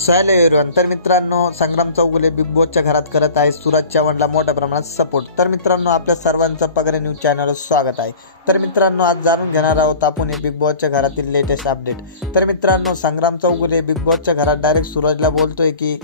Hello everyone. तर मित्रांनो, संग्राम Chougule big बॉसच्या घरात करत आहे सूरज चव्हाणला मोठ्या प्रमाणात सपोर्ट। तर मित्रांनो, आपल्या सर्वांचं पगार न्यूज चॅनलवर स्वागत आहे। तर मित्रांनो, आज जाणून घेणार आहोत आपण बिग बॉसच्या घरातील लेटेस्ट अपडेट। तर मित्रांनो, संग्राम चौगुले बिग बॉसच्या घरात डायरेक्ट सूरजला बोलतोय की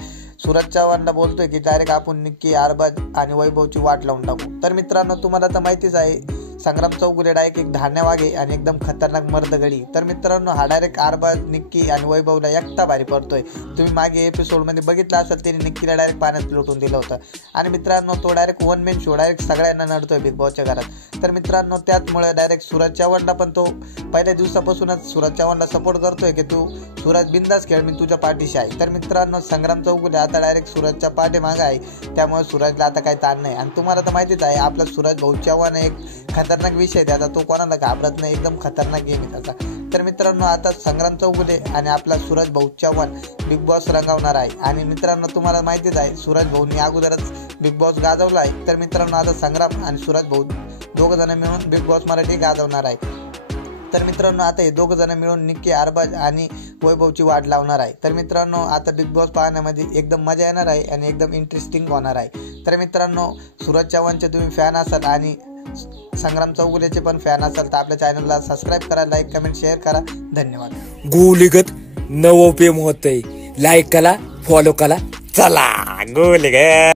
सूरज चव्हाणला बोलतोय की डायरेक्ट आपण निक्की, अरबाज आणि वैभवची वाट लावून टाकू। तर मित्रांनो, तुम्हाला तर माहितीच आहे, संग्राम चौगुले डायरेक्ट एक धान्यवागे आणि एकदम खतरनाक मर्दगडी। तर मित्रांनो, हा डायरेक्ट अरबाज, निक्की आणि वैभवला एकटा भारी पडतोय। तुम्ही मागे एपिसोडमध्ये बघितलं असेल, त्याने निक्कीला डायरेक्ट पाण्यात लोटून दिलं होतं। आणि मित्रांनो, तो direct one man show direct सगळ्यांना नडतोय बिग बॉसच्या घरात। तर मित्रांनो, त्याचमुळे डायरेक्ट सूरज चव्हाणला पण तो पहिल्या दिवसापासूनच सूरज चव्हाणला सपोर्ट करतोय की तू सूरज बिंदास खेळ, मी तुझ्या पाठीशी आहे। तर मित्रांनो, संग्राम चौगुले आता डायरेक्ट सूरजच्या पाठीमागे आहे, त्यामुळे सूरजला आता काही ताण नाही। आणि तुम्हाला तर माहितीच आहे, आपला सूरज भाऊ चव्हाण एक खतरनाक विषय त्याचा, तो कोणाला घाबरत नाही, एकदम खतरनाक गेम आहे त्याचा। तर मित्रांनो, आता संग्राम चौगुले आणि आपला सूरज भाऊ चव्हाण बिग बॉस रंगवणार आहे। आणि मित्रांनो, तुम्हाला माहितीच आहे, सूरज भाऊनी अगोदरच बिग बॉस गाजवला आहे। तर मित्रांनो, आता संग्राम आणि सूरज भाऊ दोघं जण मिळून बिग बॉस मराठी गाजवणार आहे। तर मित्रांनो, आता हे दोघं जण मिळून निक्की, अरबाज आणि वैभवची वाट लावणार आहे। तर मित्रांनो, आता बिग बॉस पाहण्यामध्ये एकदम मजा येणार आहे आणि एकदम इंटरेस्टिंग होणार आहे। तर मित्रांनो, सूरज चव्हाणचे तुम्ही फॅन असाल आणि संग्राम चौगुलेचे पण फॅन असाल तर आपल्या चॅनलला सबस्क्राईब करा, लाईक, कमेंट, शेअर करा। धन्यवाद। गोलीगत नवोप्रेम होतंय, लाईक करा, फॉलो करा, चला गोलीगत।